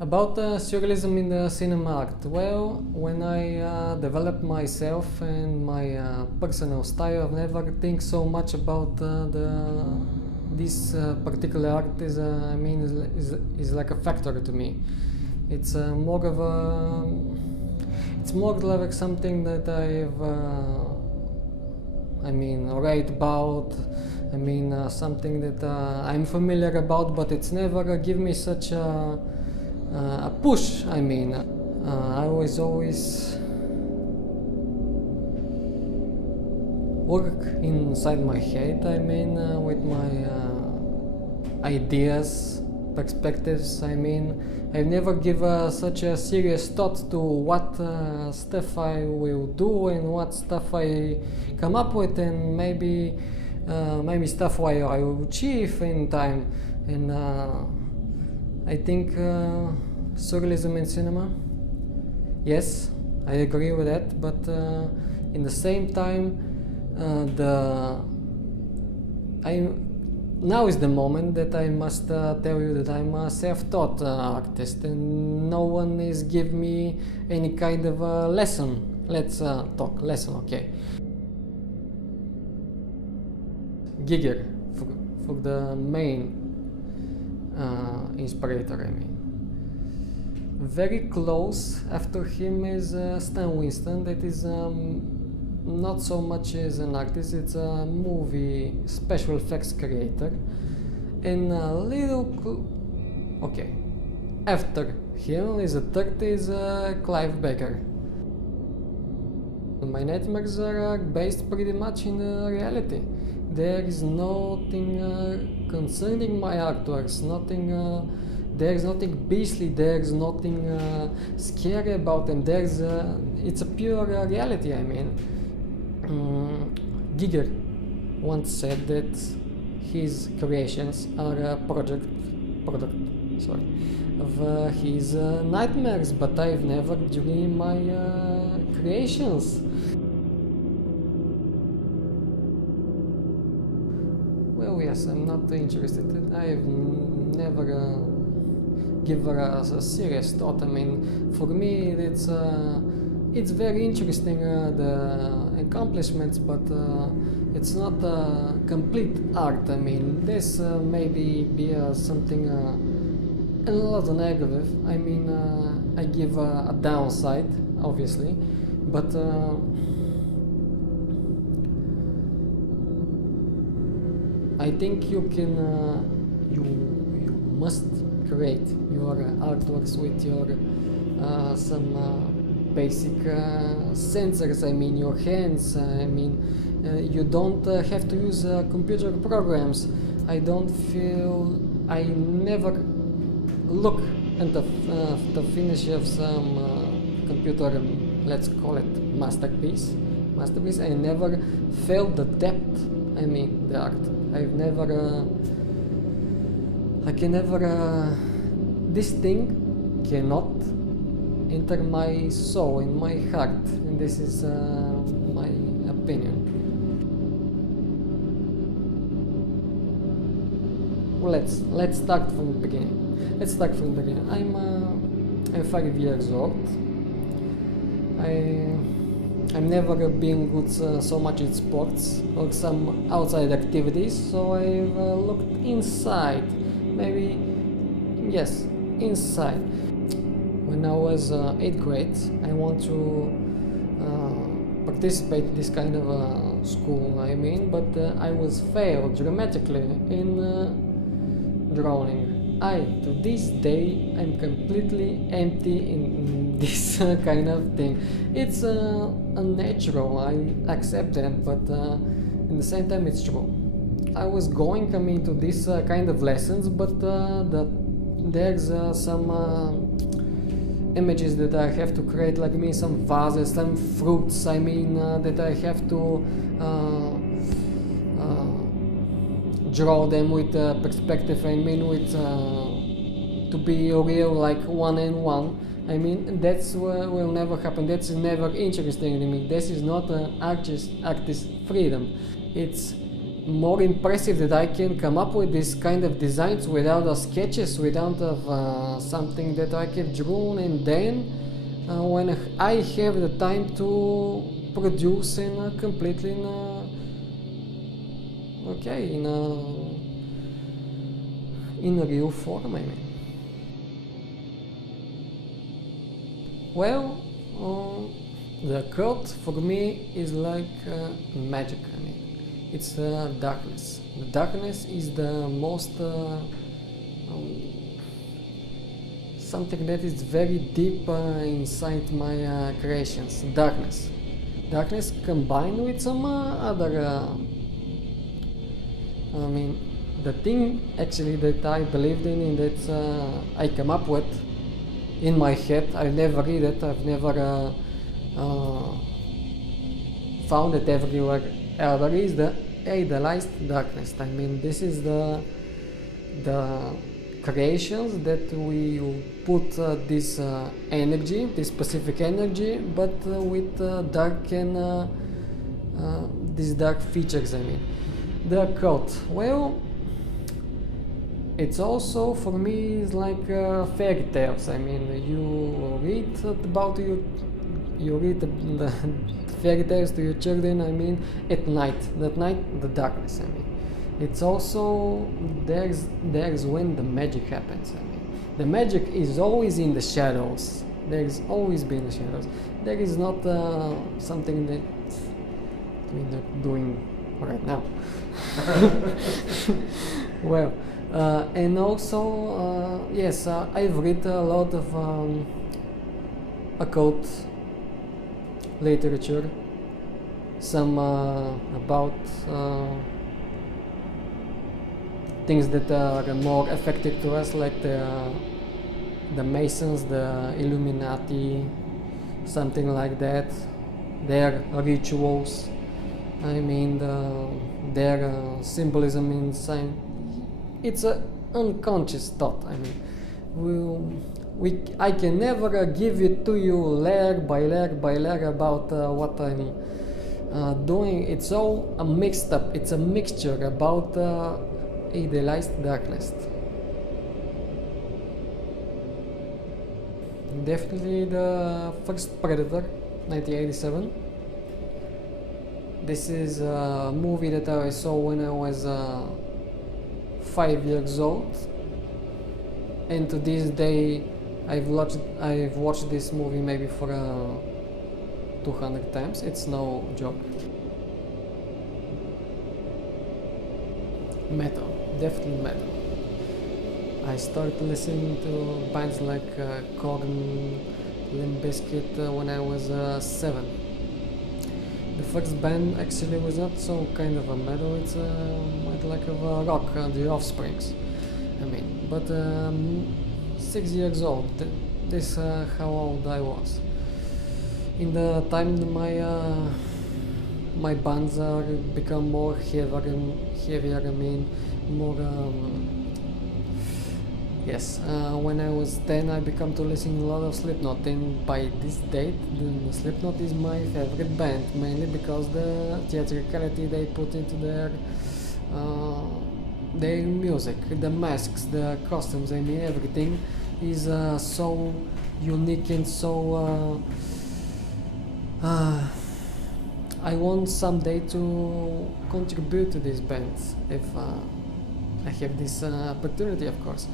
About surrealism in the cinema art. Well, when I developed myself and my personal style, I've never think so much about this particular art is like a factor to me. It's more of a, it's more like something that I've write about. Something that I'm familiar about, but it's never give me such a push. I always work inside my head. With my ideas, perspectives. I never give such a serious thought to what stuff I will do and what stuff I come up with, and maybe stuff I will achieve in time. And I think surrealism in cinema, yes, I agree with that, but in the same time, now is the moment that I must tell you that I'm a self-taught artist, and no one is give me any kind of lesson. Let's talk lesson, okay? GIGER for the main inspirator. Very close after him is Stan Winston. That is not so much as an artist, it's a movie special effects creator. And a little okay, after him is a third is Clive Barker. My nightmares are based pretty much in reality. There is nothing concerning my artworks, there is nothing beastly, there is nothing scary about them. It's a pure reality. Giger once said that his creations are a product of his nightmares, but I've never dreamed my creations. Well, yes, I'm not interested. I've never given a serious thought. For me, it's very interesting, the accomplishments, but it's not a complete art. This maybe be something a lot of negative. I give a downside, obviously, but I think you can, you must create your artworks with your some basic sensors. Your hands. You don't have to use computer programs. I never look at the finish of some computer, let's call it masterpiece. I never felt the depth. The art. I can never. This thing cannot enter my soul, in my heart, and this is my opinion. Let's start from the beginning. I'm 5 years old. I'm never been good so much in sports or some outside activities, so I've looked inside. Maybe, yes, inside. When I was 8th grade, I want to participate in this kind of school. But I was failed dramatically in drawing. To this day, I'm completely empty in this kind of thing. It's unnatural, I accept that, but in the same time it's true. I was going to this kind of lessons, but there's some images that I have to create, some vases, some fruits, that I have to draw them with perspective, with to be real, like 1-on-1. That's what will never happen. That's never interesting to me. This is not artist freedom. It's more impressive that I can come up with this kind of designs without sketches, without something that I have drawn, and then when I have the time to produce in completely in in a real form, I mean. Well, the occult for me is like magic. I mean, it's darkness. The darkness is the most something that is very deep inside my creations. Darkness combined with some other. I mean, the thing actually that I believed in and that I come up with in my head. I never read it. I've never found it everywhere. There is the idealized darkness. I mean, this is the creations that we put this energy, this specific energy, but with dark and these dark features. I mean, the occult. Well, it's also for me is like fairy tales. I mean, you read about you read the fairy tales to your children. I mean, at night, the darkness. I mean, it's also there's when the magic happens. I mean, the magic is always in the shadows. There's always been the shadows. There is not something that we're doing right now. Well, and also yes, I've read a lot of occult literature, some about things that are more effective to us, like the Masons, the Illuminati, something like that. Their rituals, I mean, their symbolism inside. It's an unconscious thought. I mean, I can never give it to you layer by layer about what I'm doing. It's all a mixed up. It's a mixture about idealized darkness. Definitely the first Predator, 1987. This is a movie that I saw when I was 5 years old, and to this day I've watched this movie maybe for 200 times. It's no joke. Metal, definitely metal. I started listening to bands like Korn, Limp Bizkit when I was 7. The first band actually was not so kind of a metal, it's like a rock, The Offsprings. I mean, but 6 years old, this how old I was. In the time my bands become more heavier, I mean, more yes, when I was 10 I became to listen a lot of Slipknot, and by this date the Slipknot is my favorite band, mainly because the theatricality they put into their music, the masks, the costumes, I mean everything is so unique and so I want someday to contribute to these bands if I have this opportunity, of course.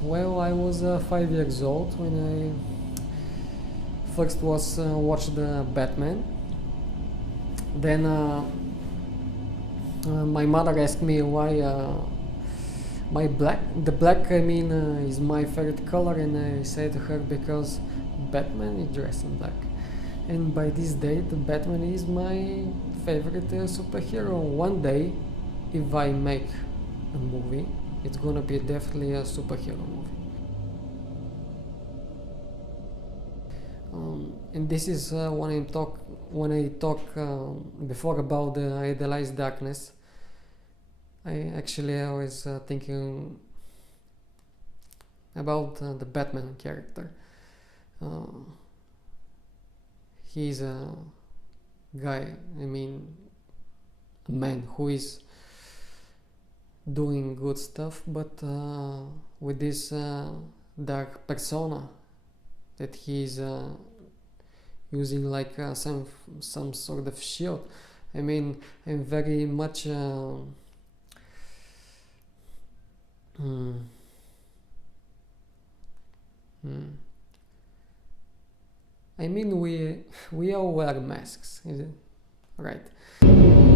Well, I was 5 years old when I first was watched Batman. Then my mother asked me why the black I mean is my favorite color, and I said to her because Batman is dressed in black. And by this date, Batman is my favorite superhero. One day, if I make a movie, it's gonna be definitely a superhero movie. And this is when I talk before about the idealized darkness. I was thinking about the Batman character. He's a guy, I mean, a man who is doing good stuff, but with this dark persona that he is using like some sort of shield. I mean, I'm very much I mean, we all wear masks, is it? Right.